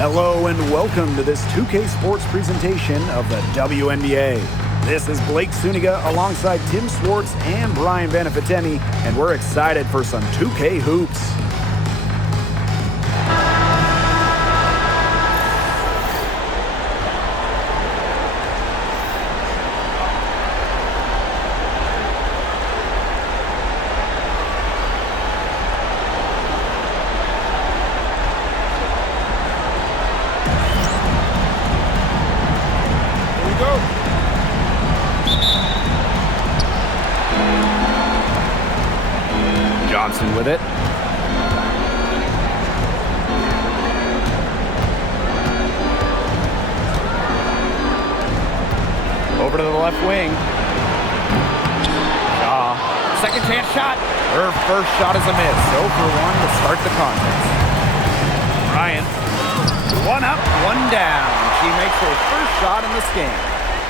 Hello and welcome to this 2K Sports presentation of the WNBA. This is Blake Suniga alongside Tim Swartz and Brian Banafitemi, and we're excited for some 2K hoops. Johnson with it. Over to the left wing. Shaw. Second chance shot. Her first shot is a miss. 0 for 1 to start the contest. Bryant. One up, one down. She makes her first shot in this game.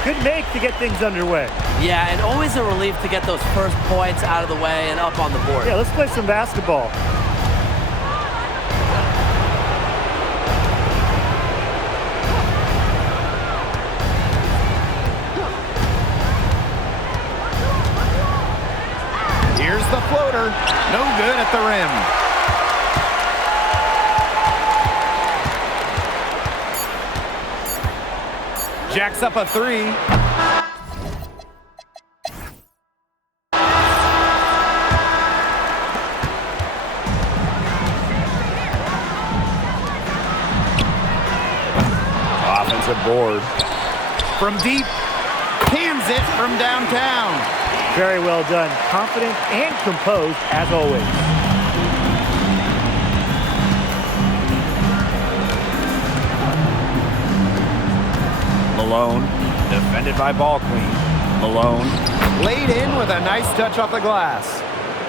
Good make to get things underway. Yeah, and always a relief to get those first points out of the way and up on the board. Yeah, let's play some basketball. Here's the floater. No good at the rim. Jacks up a three. Offensive board. From deep. Cans it from downtown. Very well done. Confident and composed as always. Malone, defended by ball queen. Malone, laid in with a nice touch off the glass.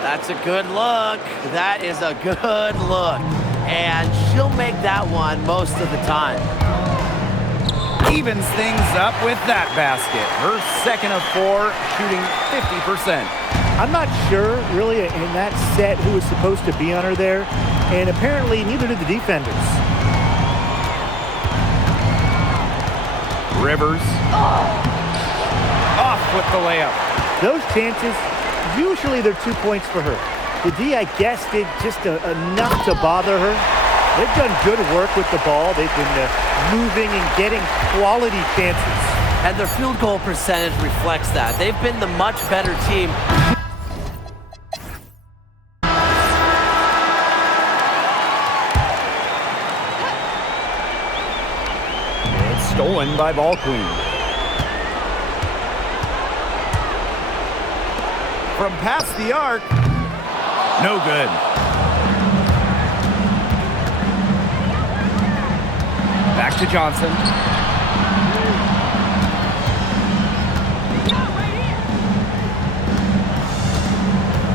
That's a good look. That is a good look. And she'll make that one most of the time. Evens things up with that basket. Her second of 4, shooting 50%. I'm not sure, really, in that set who was supposed to be on her there. And apparently, neither did the defenders. Rivers. Off with the layup. Those chances, usually they're 2 points for her. The D, I guess, did just enough to bother her. They've done good work with the ball. They've been moving and getting quality chances. And their field goal percentage reflects that. They've been the much better team. Stolen by ball queen. From past the arc. No good. Back to Johnson.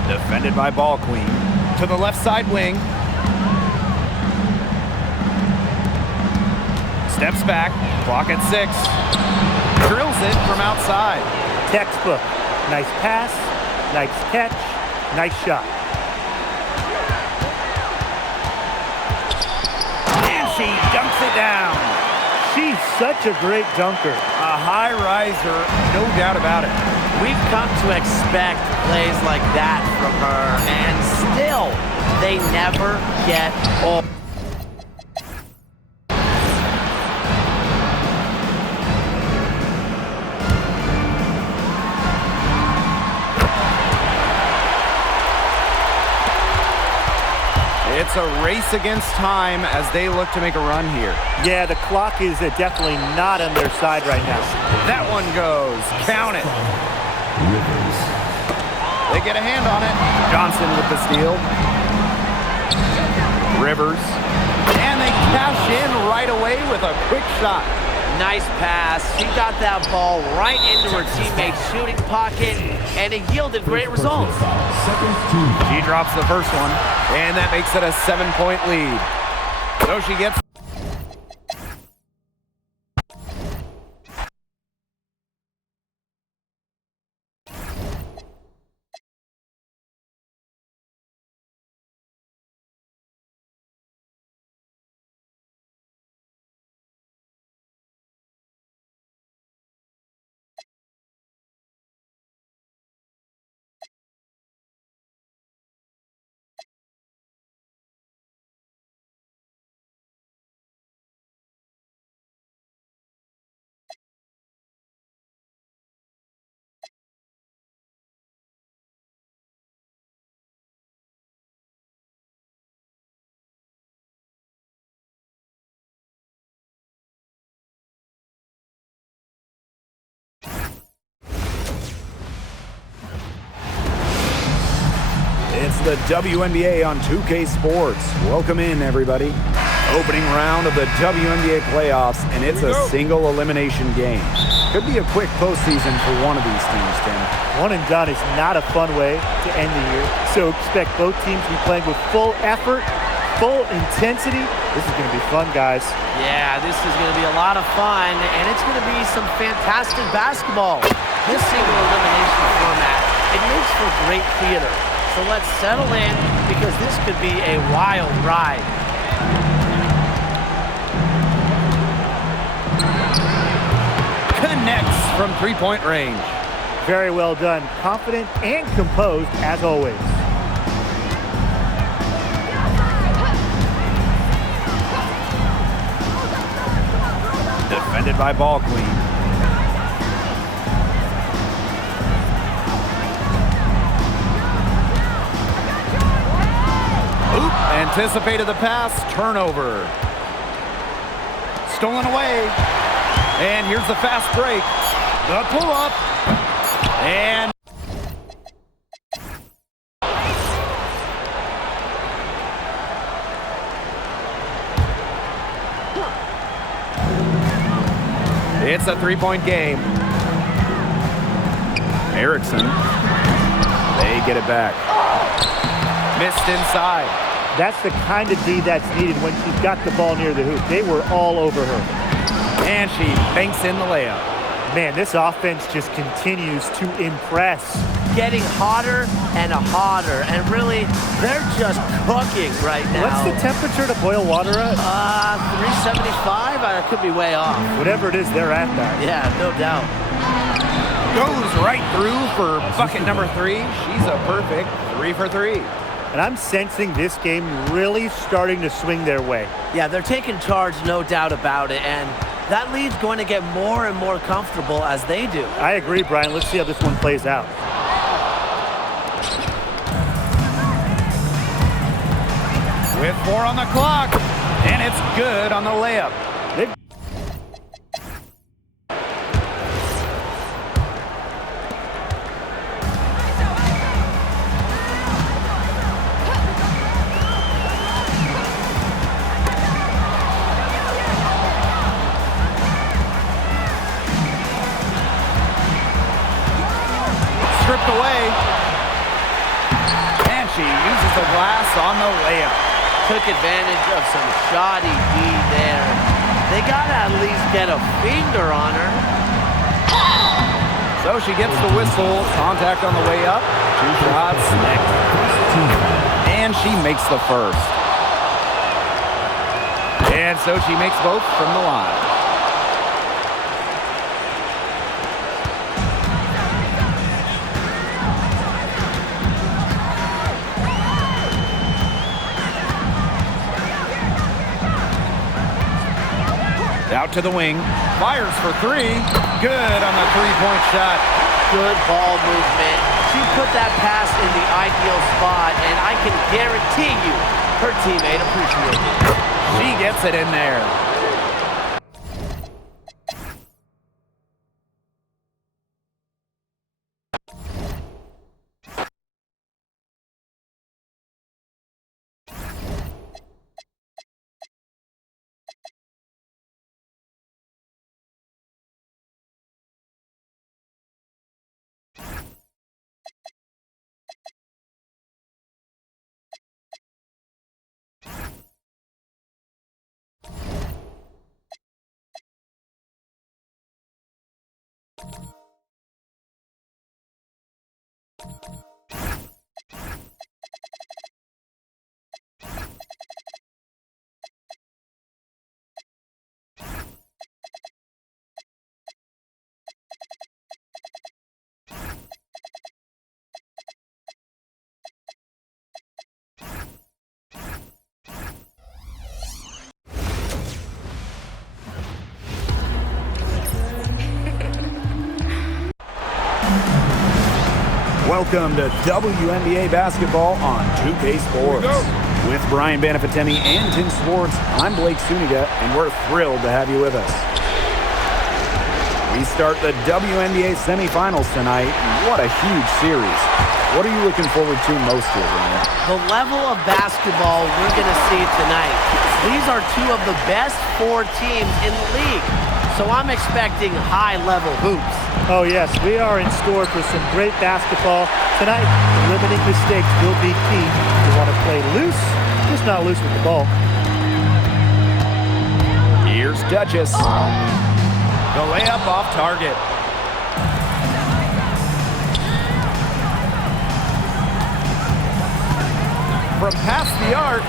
Defended by ball queen. To the left side wing. Steps back, clock at 6. Drills it from outside. Textbook. Nice pass, nice catch, nice shot. And she dunks it down. She's such a great dunker. A high riser, no doubt about it. We've come to expect plays like that from her, and still, they never get old. It's a race against time as they look to make a run here. Yeah, the clock is definitely not on their side right now. That one goes. Count it. Rivers. They get a hand on it. Johnson with the steal. Rivers. And they cash in right away with a quick shot. Nice pass. She got that ball right into her teammate's shooting pocket, and it yielded great results. She drops the first one, and that makes it a 7-point lead. So she gets the WNBA on 2K Sports. Welcome in, everybody. Opening round of the WNBA playoffs, and it's a single elimination game. Could be a quick postseason for one of these teams, Tim. One and done is not a fun way to end the year, so expect both teams to be playing with full effort, full intensity. This is going to be fun, guys. Yeah, this is going to be a lot of fun, and it's going to be some fantastic basketball. This single elimination format, it makes for great theater. So let's settle in, because this could be a wild ride. Connects from three-point range. Very well done. Confident and composed, as always. Defended by Ball Queen. Oop, anticipated the pass, turnover. Stolen away. And here's the fast break. The pull-up. And it's a three-point game. Erickson. They get it back. Missed inside. That's the kind of D that's needed when she's got the ball near the hoop. They were all over her. And she banks in the layup. Man, this offense just continues to impress. Getting hotter and hotter, and really, they're just cooking right now. What's the temperature to boil water at? 375? I could be way off. Whatever it is, they're at that. Yeah, no doubt. Goes right through for bucket number 3. She's a perfect 3 for 3. And I'm sensing this game really starting to swing their way. Yeah, they're taking charge, no doubt about it, and that lead's going to get more and more comfortable as they do. I agree, Brian. Let's see how this one plays out. With 4 on the clock, and it's good on the layup. Stripped away, and she uses the glass on the layup. Took advantage of some shoddy D there. They got to at least get a finger on her. So she gets the whistle, contact on the way up, 2 shots next, and she makes the first. And so she makes both from the line. Out to the wing, fires for 3, good on the 3-point shot. Good ball movement. She put that pass in the ideal spot, and I can guarantee you her teammate appreciated it. She gets it in there. Welcome to WNBA basketball on 2K Sports. With Brian Banafitemi and Tim Swartz, I'm Blake Suniga, and we're thrilled to have you with us. We start the WNBA semifinals tonight. What a huge series. What are you looking forward to most here, Ryan? The level of basketball we're going to see tonight. These are two of the best 4 teams in the league. So I'm expecting high-level hoops. Oh, yes, we are in store for some great basketball tonight. Limiting mistakes will be key. You want to play loose, just not loose with the ball. Here's Duchess. The layup off target. From past the arc,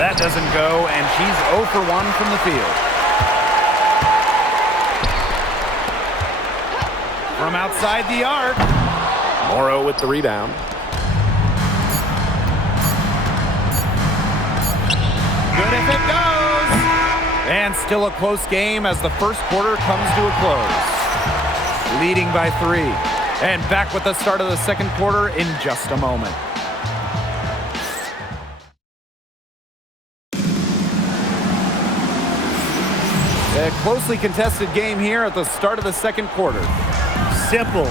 that doesn't go, and she's 0 for 1 from the field. From outside the arc, Morrow with the rebound. good if it goes. And still a close game as the first quarter comes to a close. Leading by 3. And back with the start of the second quarter in just a moment. A closely contested game here at the start of the second quarter. Simple.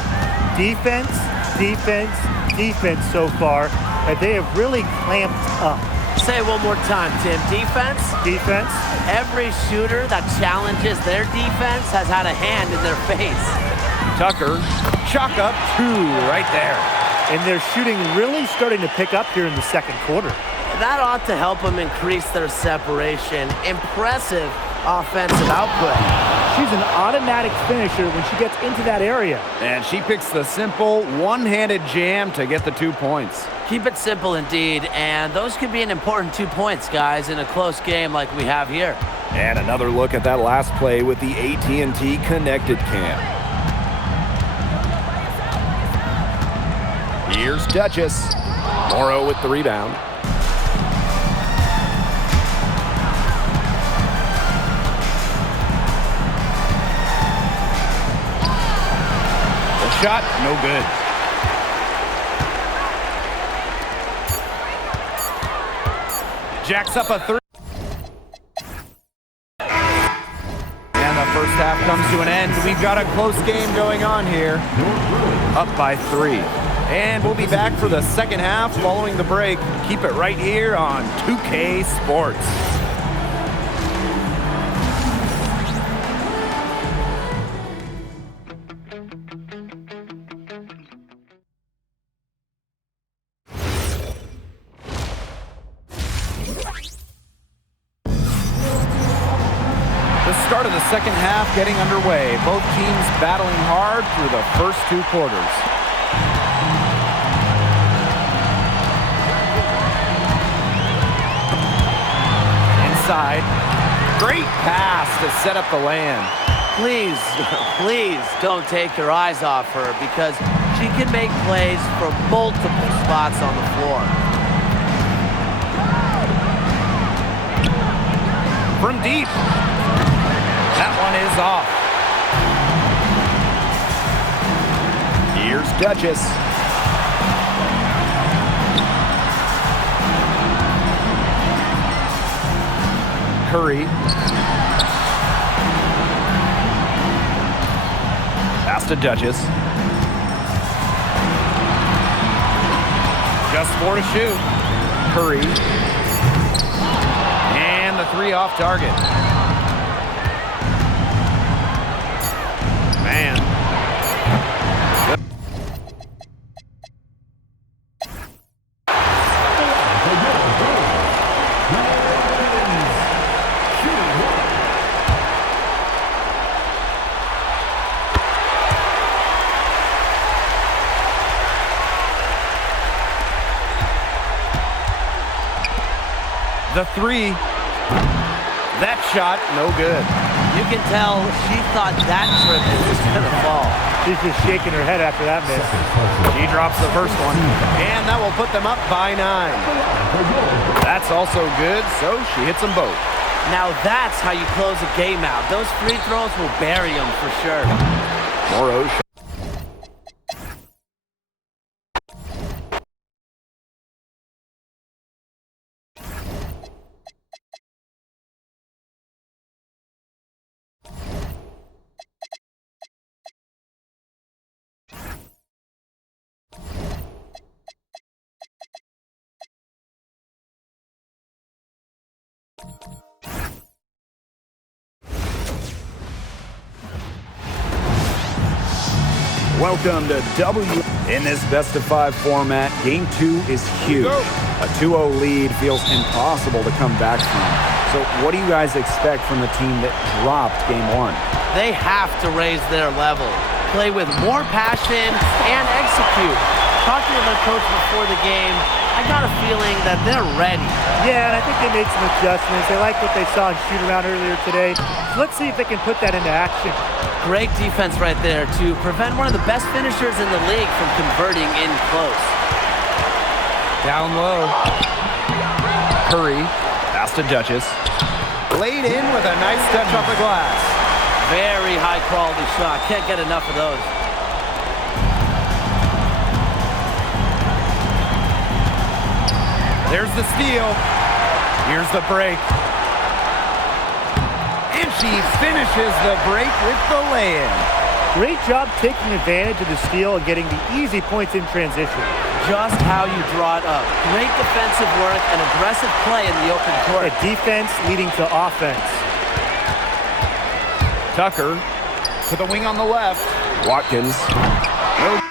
Defense, defense, defense so far. And they have really clamped up. Say it one more time, Tim. Defense? Defense. Every shooter that challenges their defense has had a hand in their face. Tucker, chalk up 2 right there. And their shooting really starting to pick up here in the second quarter. That ought to help them increase their separation. Impressive offensive output. She's an automatic finisher when she gets into that area. And she picks the simple one-handed jam to get the 2 points. Keep it simple indeed, and those could be an important 2 points, guys, in a close game like we have here. And another look at that last play with the AT&T Connected Cam. Here's Duchess. Morrow with the rebound. The shot, no good. Jacks up a 3. And the first half comes to an end. We've got a close game going on here. Up by 3. And we'll be back for the second half following the break. Keep it right here on 2K Sports. Start of the second half getting underway. Both teams battling hard through the first 2 quarters. Inside. Great pass to set up the land. Please, please don't take your eyes off her because she can make plays from multiple spots on the floor. From deep. That one is off. Here's Duchess. Curry. Pass to Duchess. Just 4 to shoot. Curry. And the 3 off target. Man. The 3. That shot, no good. You can tell she thought that triple was going to fall. She's just shaking her head after that miss. She drops the first one, and that will put them up by 9. That's also good, so she hits them both. Now that's how you close a game out. Those free throws will bury them for sure. Morrow. Welcome to W. In this best-of-5 format, Game 2 is huge. A 2-0 lead feels impossible to come back from. So what do you guys expect from the team that dropped Game 1? They have to raise their level, play with more passion, and execute. Talking to their coach before the game, I got a feeling that they're ready. Yeah, and I think they made some adjustments. They liked what they saw in shoot-around earlier today. So let's see if they can put that into action. Great defense right there to prevent one of the best finishers in the league from converting in close. Down low. Curry. Pass to Duchess. Laid in with a nice touch off the glass. Very high-quality shot. Can't get enough of those. There's the steal. Here's the break. And she finishes the break with the lay-in. Great job taking advantage of the steal and getting the easy points in transition. Just how you draw it up. Great defensive work and aggressive play in the open court. A defense leading to offense. Tucker to the wing on the left. Watkins. No.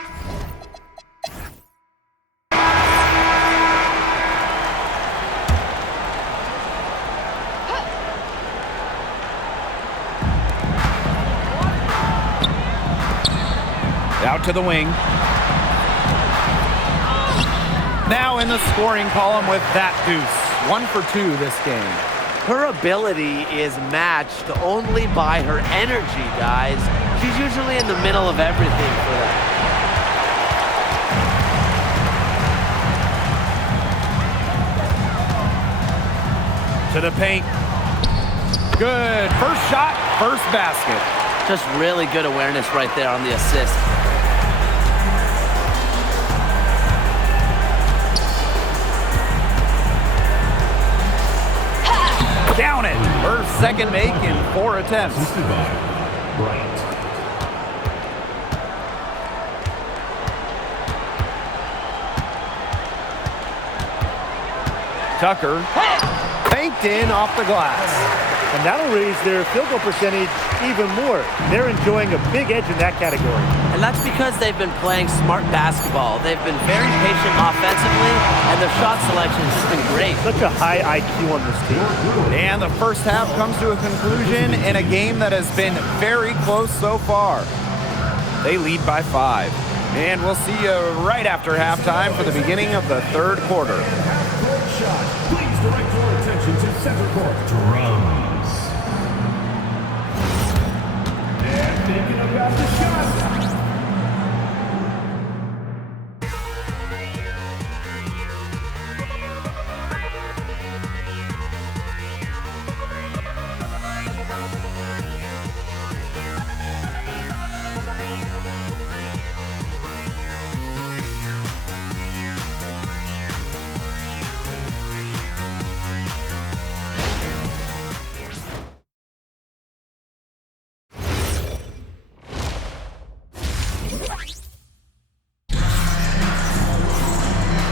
Out to the wing. Now in the scoring column with that deuce. 1 for 2 this game. Her ability is matched only by her energy, guys. She's usually in the middle of everything for them. To the paint. Good. First shot, first basket. Just really good awareness right there on the assist. Down it. Her second make in 4 attempts. Bryant. Tucker. Banked in off the glass. And that'll raise their field goal percentage even more. They're enjoying a big edge in that category. And that's because they've been playing smart basketball. They've been very patient offensively, and their shot selection has been great. Such a high IQ on this team. And the first half comes to a conclusion in a game that has been very close so far. They lead by 5. And we'll see you right after halftime for the beginning of the third quarter. Court shot. Please direct your attention to center court. Drums. And thinking about the shot.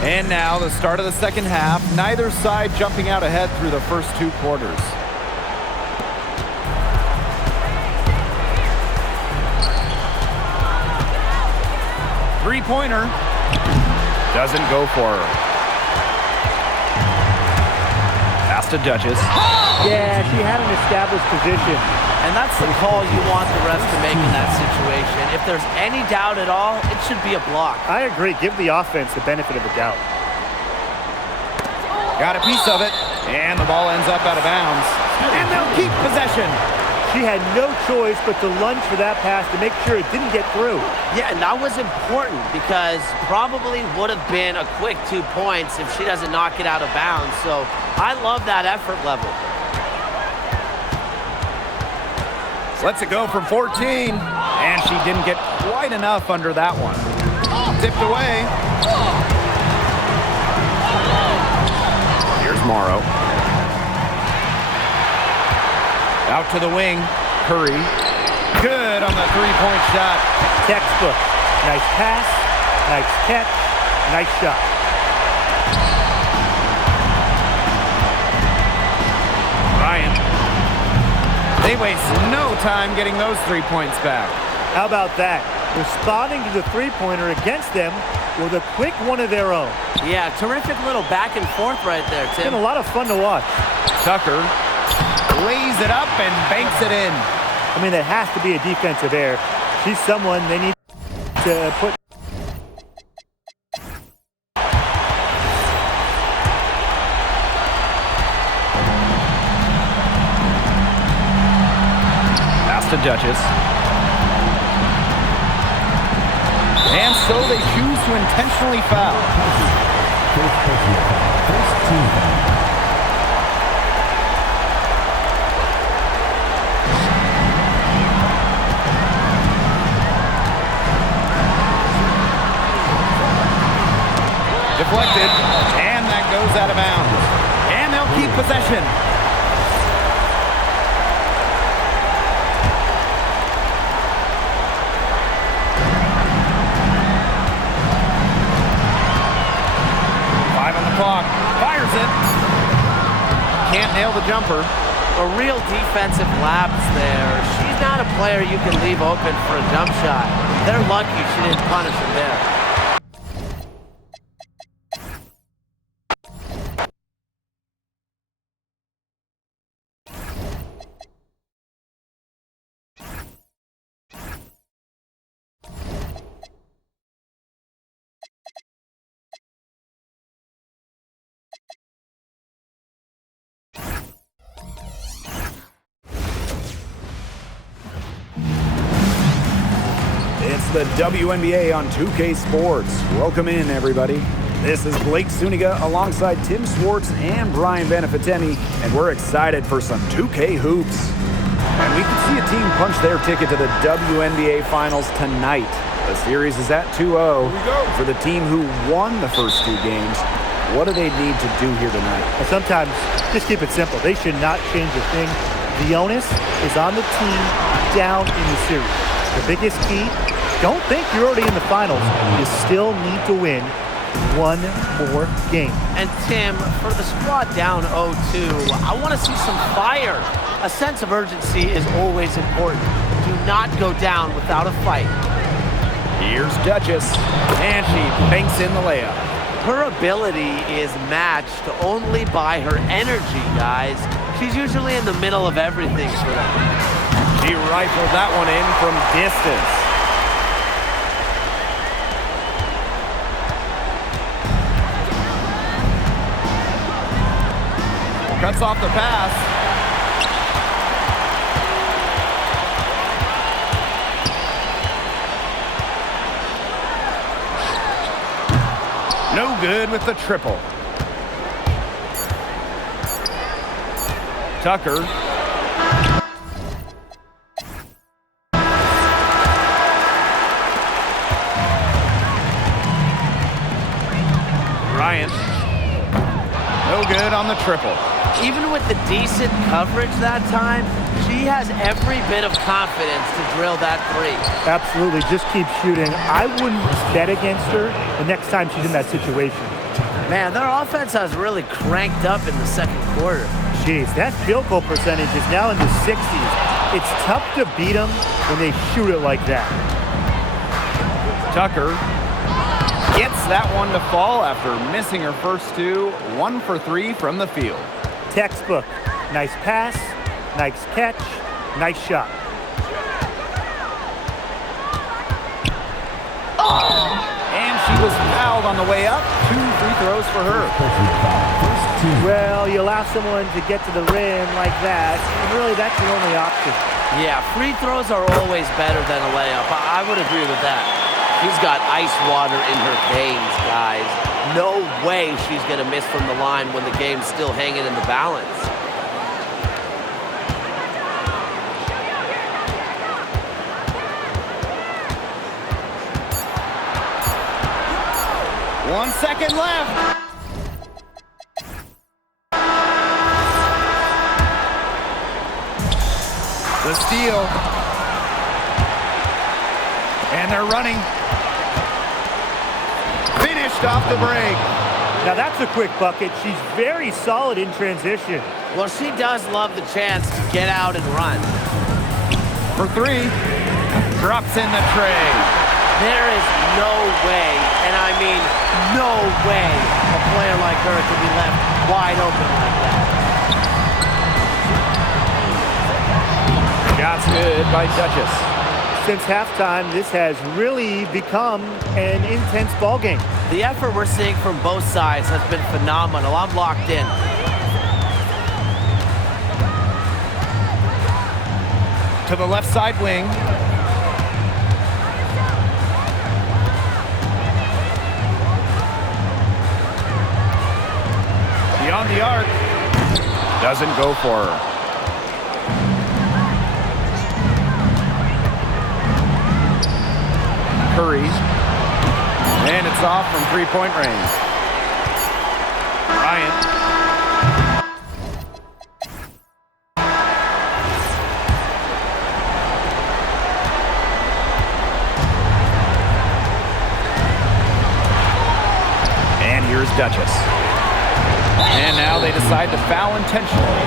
And now the start of the second half. Neither side jumping out ahead through the first 2 quarters. Three-pointer. Doesn't go for her. Pass to Duchess. Yeah, she had an established position. And that's the call you want the refs to make in that situation. If there's any doubt at all, it should be a block. I agree. Give the offense the benefit of the doubt. Got a piece of it, and the ball ends up out of bounds. And they'll keep possession. She had no choice but to lunge for that pass to make sure it didn't get through. Yeah, and that was important because probably would have been a quick 2 points if she doesn't knock it out of bounds. So I love that effort level. Lets it go from 14, and she didn't get quite enough under that one. Tipped away. Here's Morrow. Out to the wing. Curry. Good on the three-point shot. Textbook. Nice pass, nice catch, nice shot. They waste no time getting those 3 points back. How about that? Responding to the three-pointer against them with a quick one of their own. Yeah, terrific little back and forth right there, It's Tim. been a lot of fun to watch. Tucker lays it up and banks it in. I mean, that has to be a defensive error. She's someone they need to put. Pass to Duchess. And so they choose to intentionally foul. First team. Deflected, and that goes out of bounds. And they'll keep possession. Clock. Fires it. Can't nail the jumper. A real defensive lapse there. She's not a player you can leave open for a jump shot. They're lucky she didn't punish him there. It's the WNBA on 2K Sports. Welcome in, everybody. This is Blake Suniga alongside Tim Swartz and Brian Benefitemi, and we're excited for some 2K hoops. And we can see a team punch their ticket to the WNBA Finals tonight. The series is at 2-0 for the team who won the first two games. What do they need to do here tonight? And sometimes, just keep it simple. They should not change a thing. The onus is on the team down in the series. The biggest key, don't think you're already in the finals. You still need to win one more game. And Tim, for the squad down 0-2, I want to see some fire. A sense of urgency is always important. Do not go down without a fight. Here's Duchess, and she banks in the layup. Her ability is matched only by her energy, guys. She's usually in the middle of everything for them. She rifled that one in from distance. Cuts off the pass. No good with the triple. Tucker. Bryant. No good on the triple. Even with the decent coverage that time, she has every bit of confidence to drill that three. Absolutely, just keep shooting. I wouldn't bet against her the next time she's in that situation. Man, their offense has really cranked up in the second quarter. Jeez, that field goal percentage is now in the 60s. It's tough to beat them when they shoot it like that. Tucker gets that one to fall after missing her first two. 1 for 3 from the field. Textbook. Nice pass, nice catch, nice shot. And she was fouled on the way up. 2 free throws for her. Well, you allow someone to get to the rim like that, and really that's the only option. Yeah, free throws are always better than a layup. I would agree with that. She's got ice water in her veins, guys. No way she's going to miss from the line when the game's still hanging in the balance. One second left. The steal. And they're running. Finished off the break. Now that's a quick bucket. She's very solid in transition. Well, she does love the chance to get out and run. for three. Drops in the tray. There is no way, and I mean no way, a player like her could be left wide open like that. Shot's good by Duchess. Since halftime, this has really become an intense ball game. The effort we're seeing from both sides has been phenomenal. I'm locked in. To the left side wing. Beyond the arc. Doesn't go for her. Curry. And it's off from three-point range. Bryant. And here's Duchess. And now they decide to foul intentionally.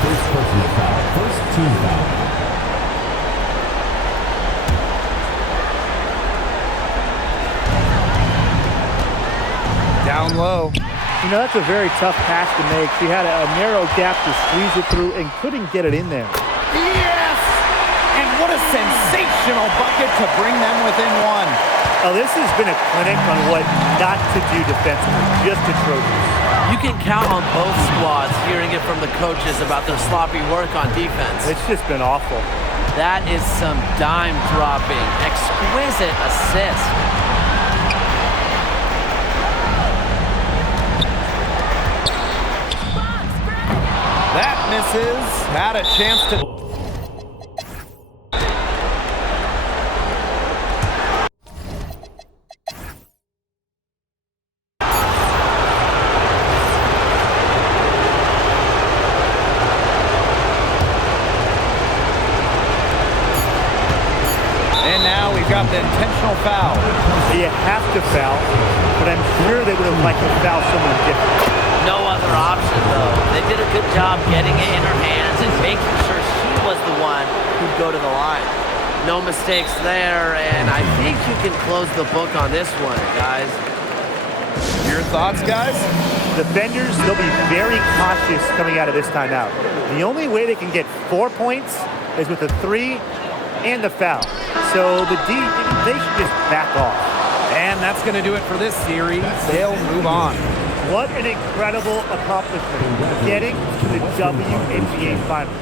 First personal foul. First team foul. Down low. You know, that's a very tough pass to make. She had a narrow gap to squeeze it through and couldn't get it in there. Yes! And what a sensational bucket to bring them within one. Oh, this has been a clinic on what not to do defensively. Just atrocious. You can count on both squads hearing it from the coaches about their sloppy work on defense. It's just been awful. That is some dime dropping, exquisite assist. That misses. Had a chance to... And now we've got the intentional foul. You have to foul, but I'm sure they would have liked to foul someone different. No other option, though. They did a good job getting it in her hands and making sure she was the one who'd go to the line. No mistakes there, and I think you can close the book on this one, guys. Your thoughts, guys? Defenders, they'll be very cautious coming out of this timeout. The only way they can get 4 points is with a 3 and the foul. So the D, they should just back off. And that's going to do it for this series. They'll move on. What an incredible accomplishment, getting to the WNBA Finals.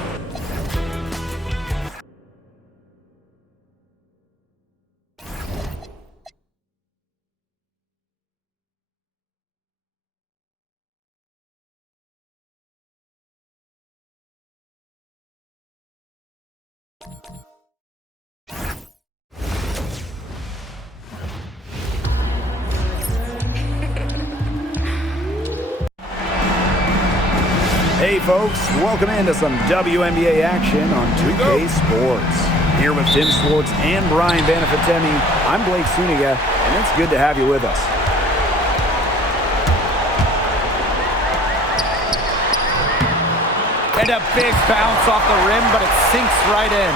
Hey folks, welcome into some WNBA action on 2K Sports. Here with Tim Swartz and Brian Banafitemi, I'm Blake Suniga, and it's good to have you with us. And a big bounce off the rim, but it sinks right in.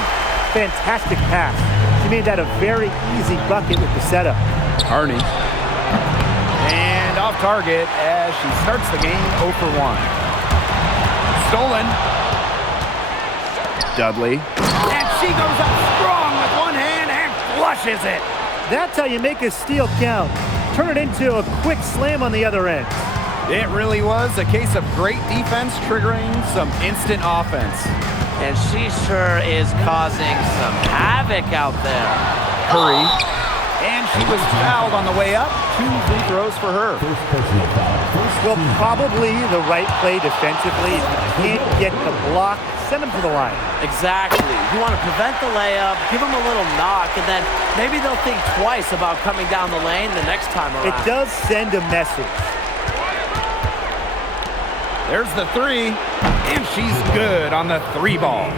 Fantastic pass. She made that a very easy bucket with the setup. Harney. And off target as she starts the game 0 for 1. Stolen. Dudley. And she goes up strong with one hand and flushes it. That's how you make a steal count. Turn it into a quick slam on the other end. It really was a case of great defense triggering some instant offense. And she sure is causing some havoc out there. Curry. And she was fouled on the way up. 2 free throws for her. First personal foul. Well, probably the right play defensively. If you can't get the block, send them to the line. Exactly. You want to prevent the layup, give them a little knock, and then maybe they'll think twice about coming down the lane the next time around. It does send a message. There's the 3, and she's good on the 3 ball.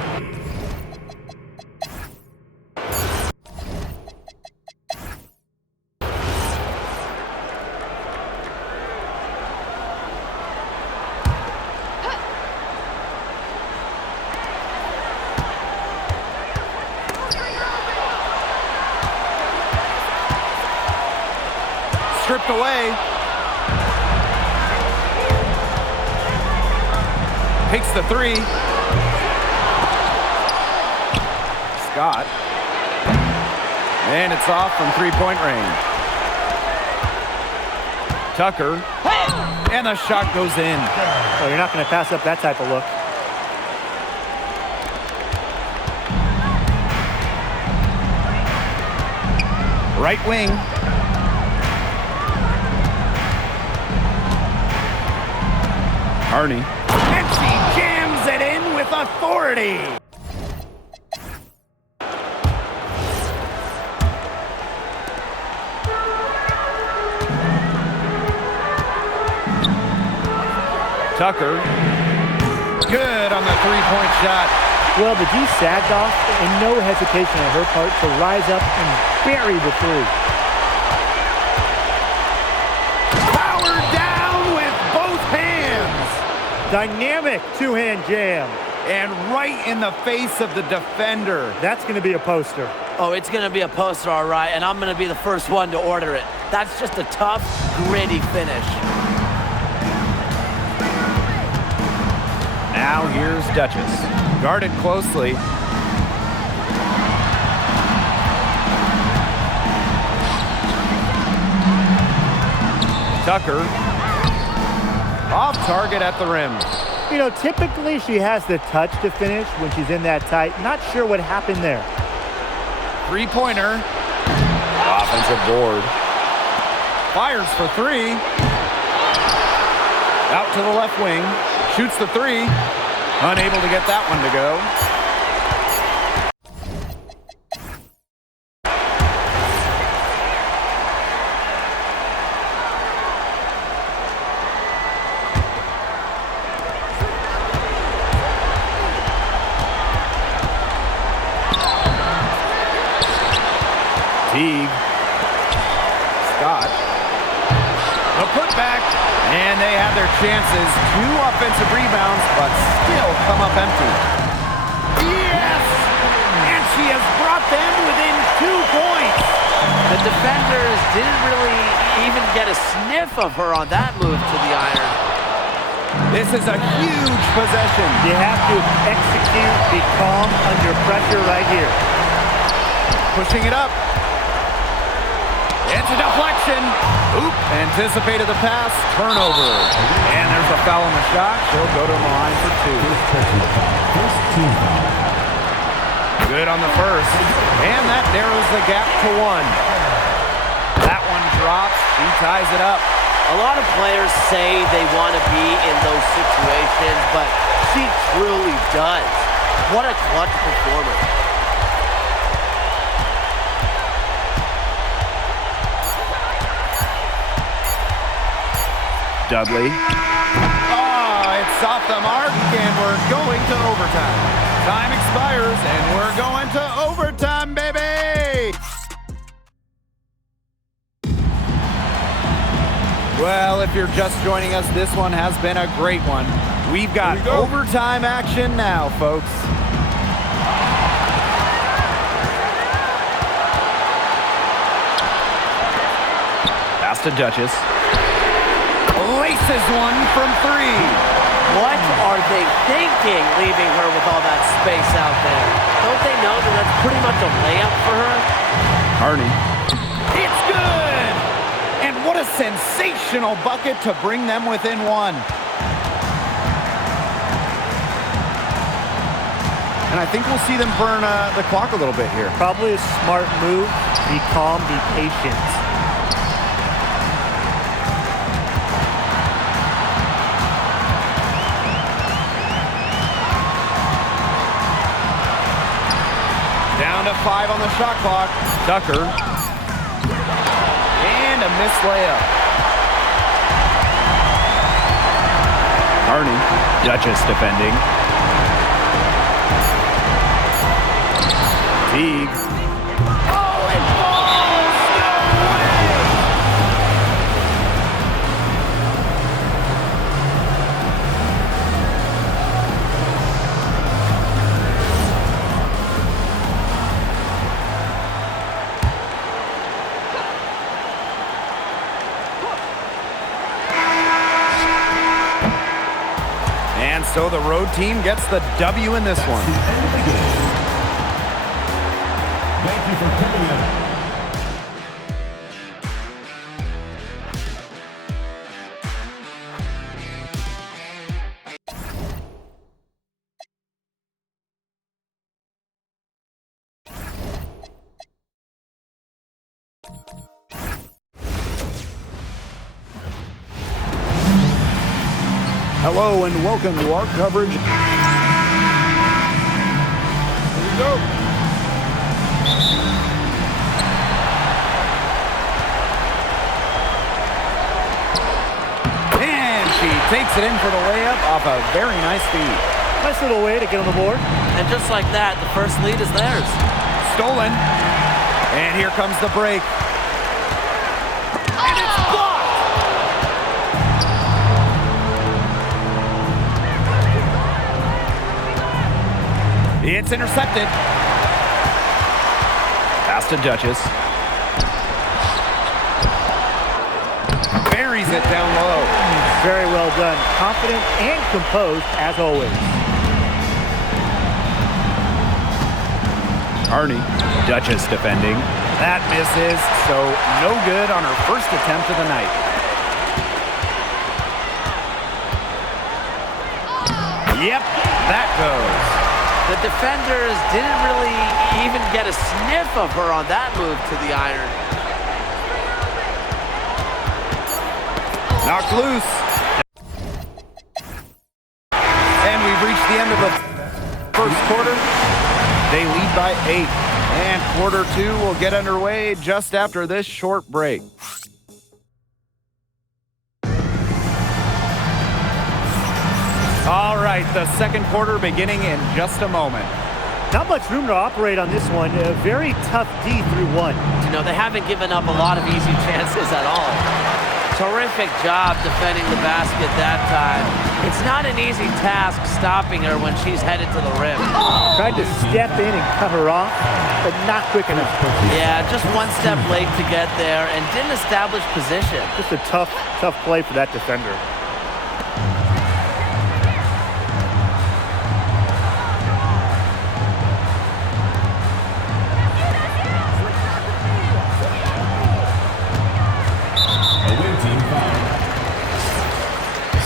stripped away. Takes the three. Scott. And it's off from three-point range. Tucker. And the shot goes in. Oh, you're not going to pass up that type of look. Right wing. Harney. And she jams it in with authority. Tucker. Good on the three-point shot. Well, the D sagged off, and no hesitation on her part to rise up and bury the three. Powered down with both hands. Dynamic two-hand jam. And right in the face of the defender. That's going to be a poster. Oh, it's going to be a poster, all right, and I'm going to be the first one to order it. That's just a tough, gritty finish. Now here's Duchess. Guarded closely. Tucker. Off target at the rim. You know, typically she has the touch to finish when she's in that tight. Not sure what happened there. Three-pointer. Offensive board. Fires for three. Out to the left wing. Shoots the three. Unable to get that one to go. Teague. Scott. The putback. And they have their chances. 2 offensive rebounds, but still come up empty. Yes! And she has brought them within 2 points. The defenders didn't really even get a sniff of her on that move to the iron. This is a huge possession. You have to execute, be calm under pressure right here. Pushing it up. It's a deflection. Oop, anticipated the pass. Turnover. And there's a foul on the shot. She'll go to the line for 2. Good on the first. And that narrows the gap to 1. That one drops. She ties it up. A lot of players say they want to be in those situations, but she truly does. What a clutch performer. Dudley. Oh, it's off the mark, and we're going to overtime. Time expires, and we're going to overtime, baby! Well, if you're just joining us, this one has been a great one. We've got overtime action now, folks. Pass to Duchess. Laces one from 3. What are they thinking, leaving her with all that space out there? Don't they know that that's pretty much a layup for her? Harney. It's good! And what a sensational bucket to bring them within 1. And I think we'll see them burn the clock a little bit here. Probably a smart move. Be calm, be patient. Down to 5 on the shot clock. Tucker. And a missed layup. Harney. Duchess defending. Teague. Oh, it falls! No way! So the road team gets the W in this one. The end of the game. Thank you for coming in. Hello and welcome to our coverage. Here we go. And she takes it in for the layup off a very nice feed. Nice little way to get on the board. And just like that, the first lead is theirs. Stolen. And here comes the break. And it's blocked! It's intercepted. Pass to Duchess. Buries it down low. Very well done. Confident and composed as always. Arnie, Duchess defending. That misses, so no good on her first attempt of the night. Yep, that goes. The defenders didn't really even get a sniff of her on that move to the iron. Knocked loose. And we've reached the end of the first quarter. They lead by 8. And quarter 2 will get underway just after this short break. All right, the second quarter beginning in just a moment. Not much room to operate on this one. A very tough D through 1. You know, they haven't given up a lot of easy chances at all. Terrific job defending the basket that time. It's not an easy task stopping her when she's headed to the rim. Tried to step in and cut her off, but not quick enough. Yeah, just one step late to get there and didn't establish position. Just a tough play for that defender.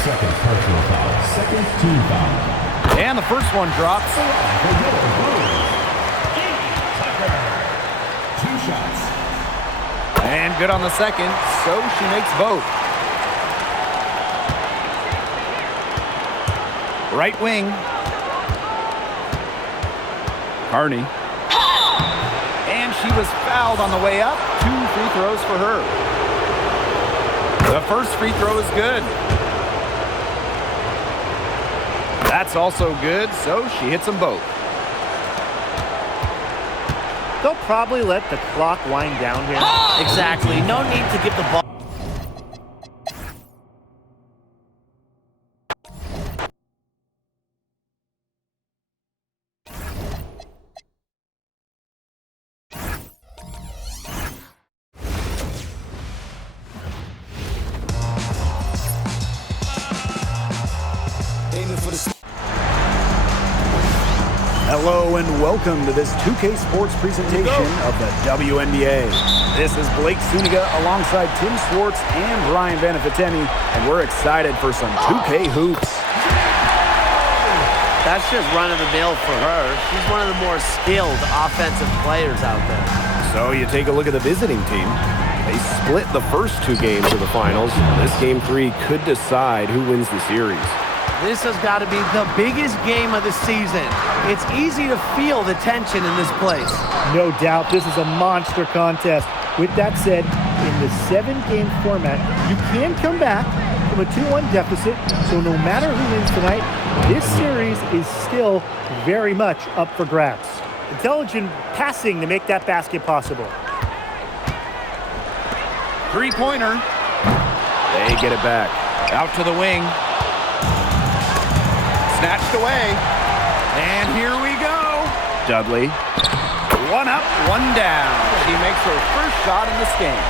Second personal foul. Second team foul. And the first one drops. Two shots. And good on the second, so she makes both. Right wing. Carney. And she was fouled on the way up. 2 free throws for her. The first free throw is good. That's also good, so she hits them both. They'll probably let the clock wind down here. Exactly. No need to give the ball. Hello and welcome to this 2K Sports presentation of the WNBA. This is Blake Suniga alongside Tim Swartz and Brian Vanafitemi, and we're excited for some 2K hoops. That's just run-of-the-mill for her. She's one of the more skilled offensive players out there. So you take a look at the visiting team. They split the first 2 games of the finals. This game 3 could decide who wins the series. This has got to be the biggest game of the season. It's easy to feel the tension in this place. No doubt, this is a monster contest. With that said, in the 7-game format, you can come back from a 2-1 deficit, so no matter who wins tonight, this series is still very much up for grabs. Intelligent passing to make that basket possible. Three-pointer. They get it back. Out to the wing. Snatched away. And here we go. Dudley. 1 up, 1 down. She makes her first shot in this game.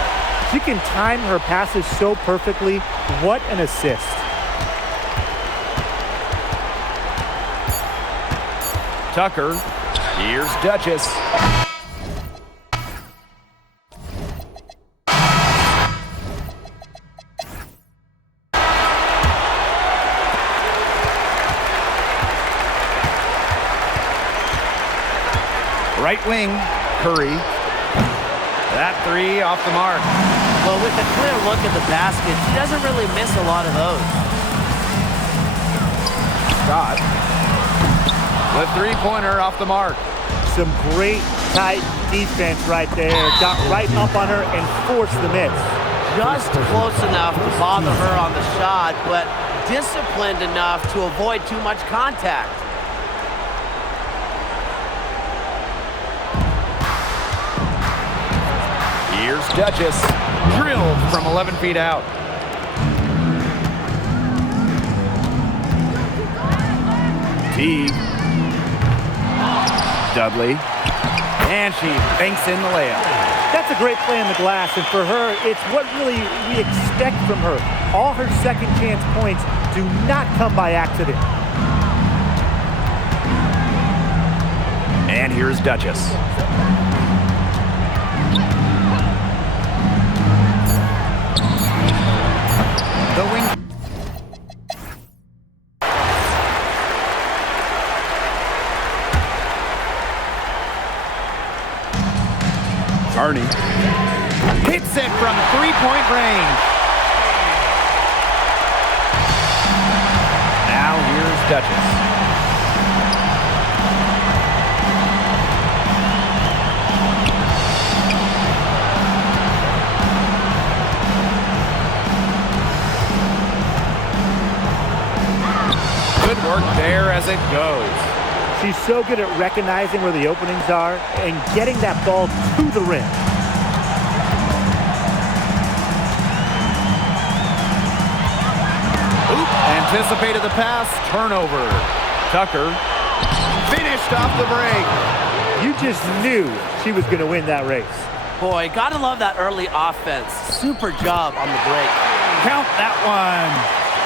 She can time her passes so perfectly. What an assist. Tucker. Here's Duchess. Right wing, Curry. That three off the mark. Well, with a clear look at the basket, he doesn't really miss a lot of those. Scott. The three-pointer off the mark. Some great tight defense right there. Got right up on her and forced the miss. Just close enough to bother her on the shot, but disciplined enough to avoid too much contact. Here's Duchess. Drilled from 11 feet out. Teague. Dudley. And she banks in the layup. That's a great play on the glass, and for her, it's what really we expect from her. All her second chance points do not come by accident. And here's Duchess. The wing. Carney hits it from three-point range. Now here's Duchess. Good work there as it goes. She's so good at recognizing where the openings are and getting that ball to the rim. Oop, anticipated the pass, turnover. Tucker finished off the break. You just knew she was going to win that race. Boy, gotta love that early offense. Super job on the break. Count that one.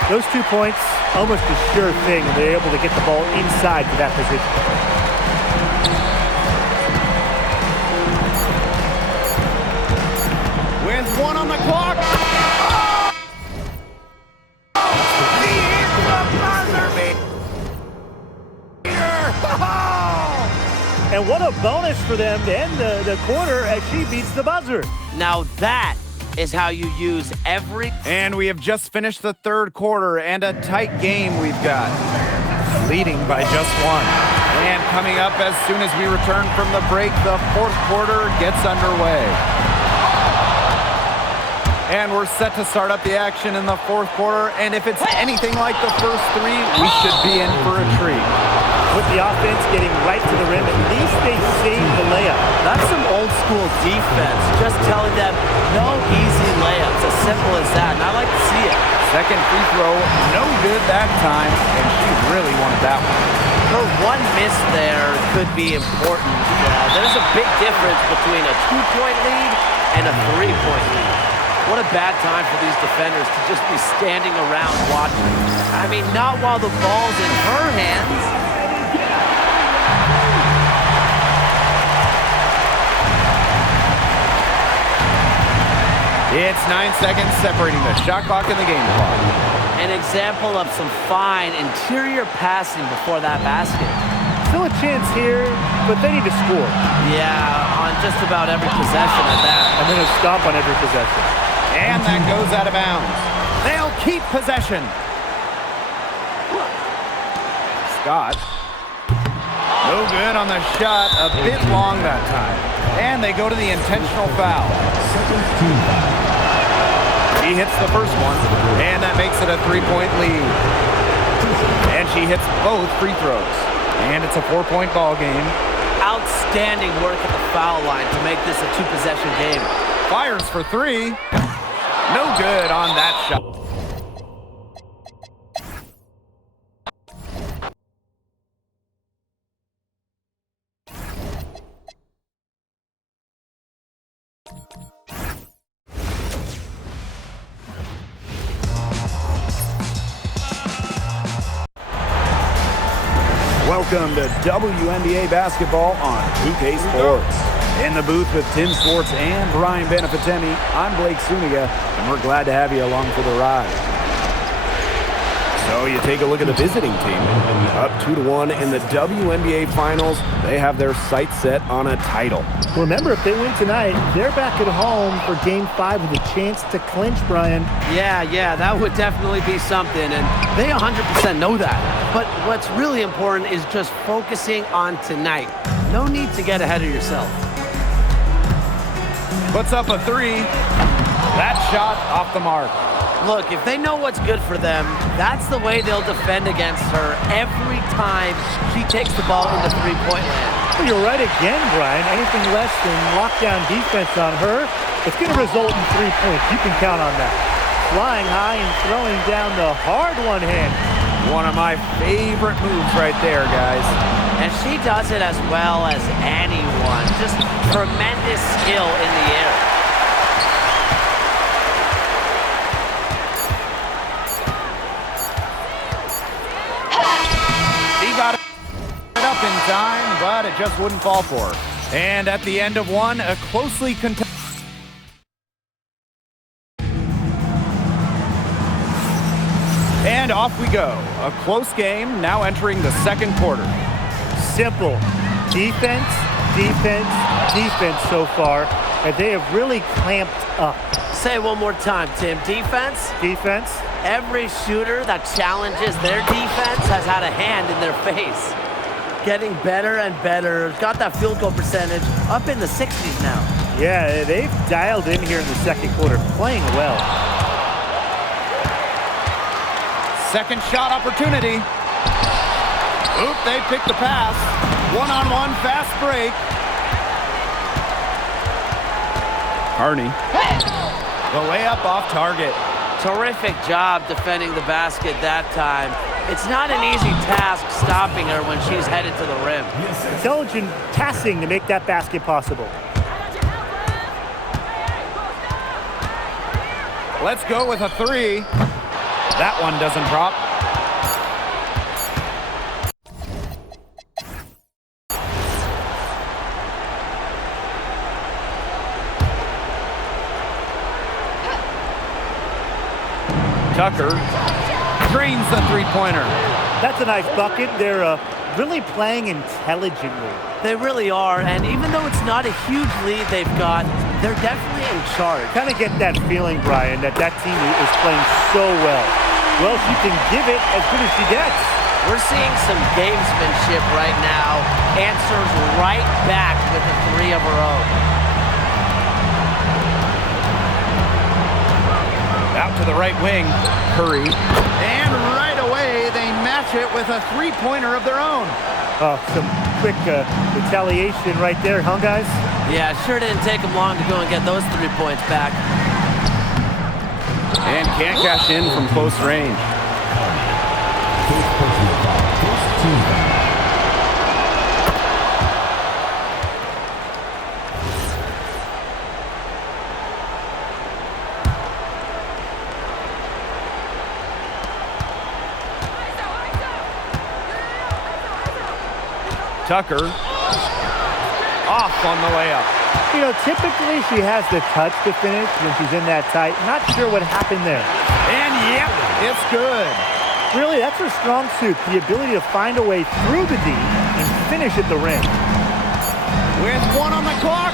Those 2 points, almost a sure thing, and they're able to get the ball inside to that position. With one on the clock. And what a bonus for them to end the quarter as she beats the buzzer. Now that is how you use every... And we have just finished the third quarter, and a tight game we've got. Leading by just one. And coming up as soon as we return from the break, the fourth quarter gets underway. And we're set to start up the action in the fourth quarter, and if it's anything like the first three, we should be in for a treat. With the offense getting right to the rim, at least they saved the layup. That's some old school defense. Just telling them, no easy layups. As simple as that, and I like to see it. Second free throw, no good that time, and she really wanted that one. Her one miss there could be important. There's a big difference between a 2-point lead and a 3-point lead. What a bad time for these defenders to just be standing around watching. I mean, not while the ball's in her hands. It's 9 seconds separating the shot clock and the game clock. An example of some fine interior passing before that basket. Still a chance here, but they need to score. Yeah, on just about every possession at that. And then a stop on every possession. And that goes out of bounds. They'll keep possession. Scott. No good on the shot, a bit long that time. And they go to the intentional foul. She hits the first one, and that makes it a 3-point lead. And she hits both free throws. And it's a 4-point ball game. Outstanding work at the foul line to make this a 2-possession game. Fires for three. No good on that shot. Welcome to WNBA basketball on 2K Sports. In the booth with Tim Swartz and Brian Benefitemi, I'm Blake Suniga, and we're glad to have you along for the ride. So you take a look at the visiting team. Up 2-1 in the WNBA Finals. They have their sights set on a title. Remember, if they win tonight, they're back at home for Game 5 with a chance to clinch, Brian. Yeah, that would definitely be something, and they 100% know that. But what's really important is just focusing on tonight. No need to get ahead of yourself. Puts up a three. That shot off the mark. Look, if they know what's good for them, that's the way they'll defend against her every time she takes the ball into three-point land. Well, you're right again, Brian. Anything less than lockdown defense on her, it's going to result in 3 points. You can count on that. Flying high and throwing down the hard one-hand. One of my favorite moves right there, guys. And she does it as well as anyone. Just tremendous skill in the air. He got it up in time, but it just wouldn't fall for her. And at the end of one, a closely contested. And off we go. A close game now entering the second quarter. Simple. Defense, defense, defense so far. And they have really clamped up. Say it one more time, Tim. Defense? Defense. Every shooter that challenges their defense has had a hand in their face. Getting better and better. Got that field goal percentage up in the 60s now. Yeah, they've dialed in here in the second quarter, playing well. Second shot opportunity. Oop, they picked the pass. One-on-one fast break. Carney. The layup off target. Terrific job defending the basket that time. It's not an easy task stopping her when she's headed to the rim. Intelligent passing to make that basket possible. Let's go with a three. That one doesn't drop. Tucker drains the three-pointer. That's a nice bucket. They're really playing intelligently. They really are, and even though it's not a huge lead they've got, they're definitely in charge. Kind of get that feeling, Brian, that team is playing so well. Well, she can give it as good as she gets. We're seeing some gamesmanship right now. Answers right back with a three of her own. Out to the right wing, Curry. And right away, they match it with a three-pointer of their own. Some quick retaliation right there, huh, guys? Yeah, sure didn't take them long to go and get those 3 points back. And can't cash in from close range. Tucker off on the layup. You know, typically she has the touch to finish when she's in that tight. Not sure what happened there. And yep, it's good. Really, that's her strong suit, the ability to find a way through the D and finish at the rim. With one on the clock.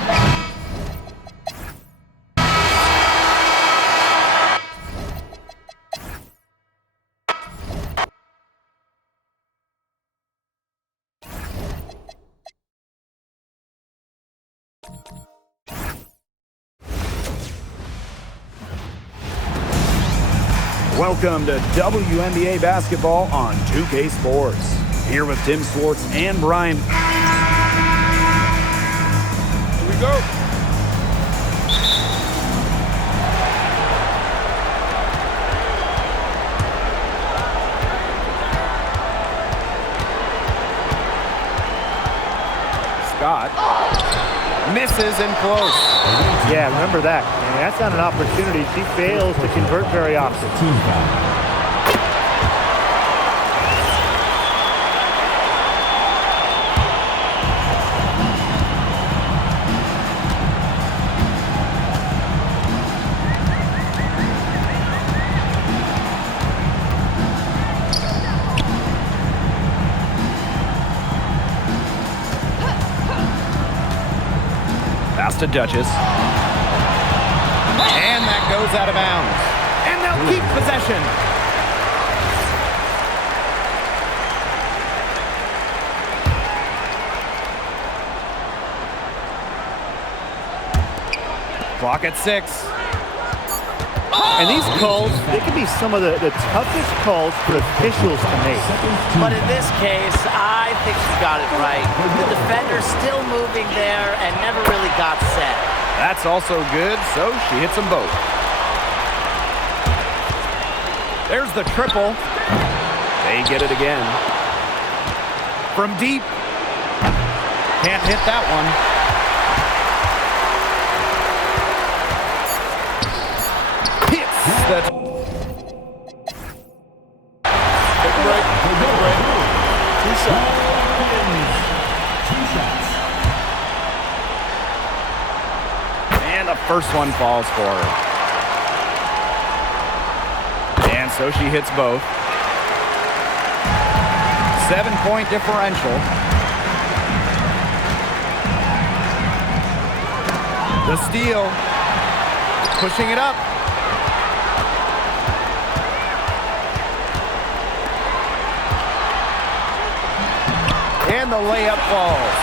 Welcome to WNBA basketball on 2K Sports. Here with Tim Swartz and Brian. Here we go. Scott misses and close. Yeah, remember that. And that's not an opportunity. She fails to convert very often. to Duchess. And that goes out of bounds. And they'll keep possession. Clock at 6. And these calls, they can be some of the toughest calls for officials to make. But in this case, I think she got it right. The defender's still moving there and never really got set. That's also good, so she hits them both. There's the triple. They get it again. From deep. Can't hit that one. That big break. Two shots. And the first one falls for her. And so she hits both. 7-point differential. The steal. Pushing it up. And the layup falls.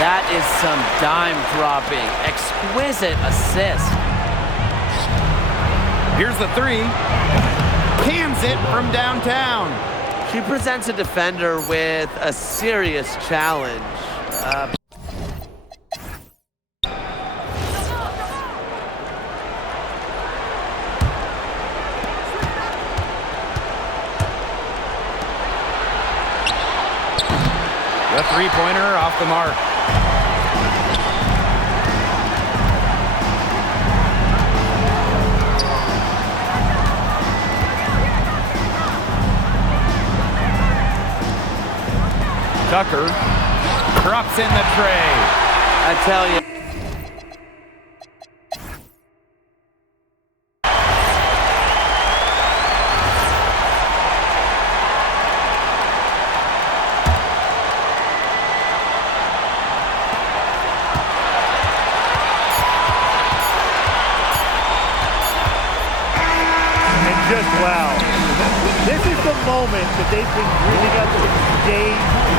That is some dime dropping. Exquisite assist. Here's the 3. Cans it from downtown. She presents a defender with a serious challenge. The three-pointer off the mark. Tucker drops in the tray. I tell you. Just wow. This is the moment that they've been dreaming up since day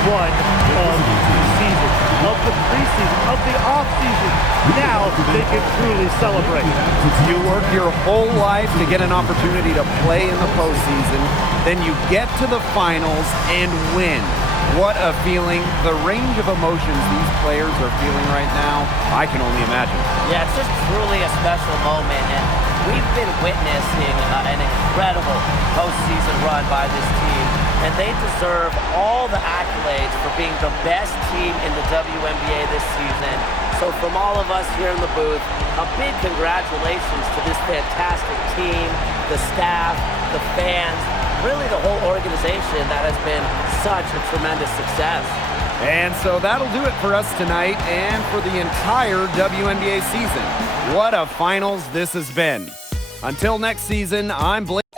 one of the season, of the preseason, of the offseason. Now they can truly celebrate. You work your whole life to get an opportunity to play in the postseason, then you get to the finals and win. What a feeling. The range of emotions these players are feeling right now, I can only imagine. Yeah, it's just truly a special moment, and we've been witnessing an incredible postseason run by this team, and they deserve all the accolades for being the best team in the WNBA this season. So from all of us here in the booth, a big congratulations to this fantastic team, the staff, the fans, really the whole organization that has been such a tremendous success. And so that'll do it for us tonight and for the entire WNBA season. What a finals this has been. Until next season, I'm Blake.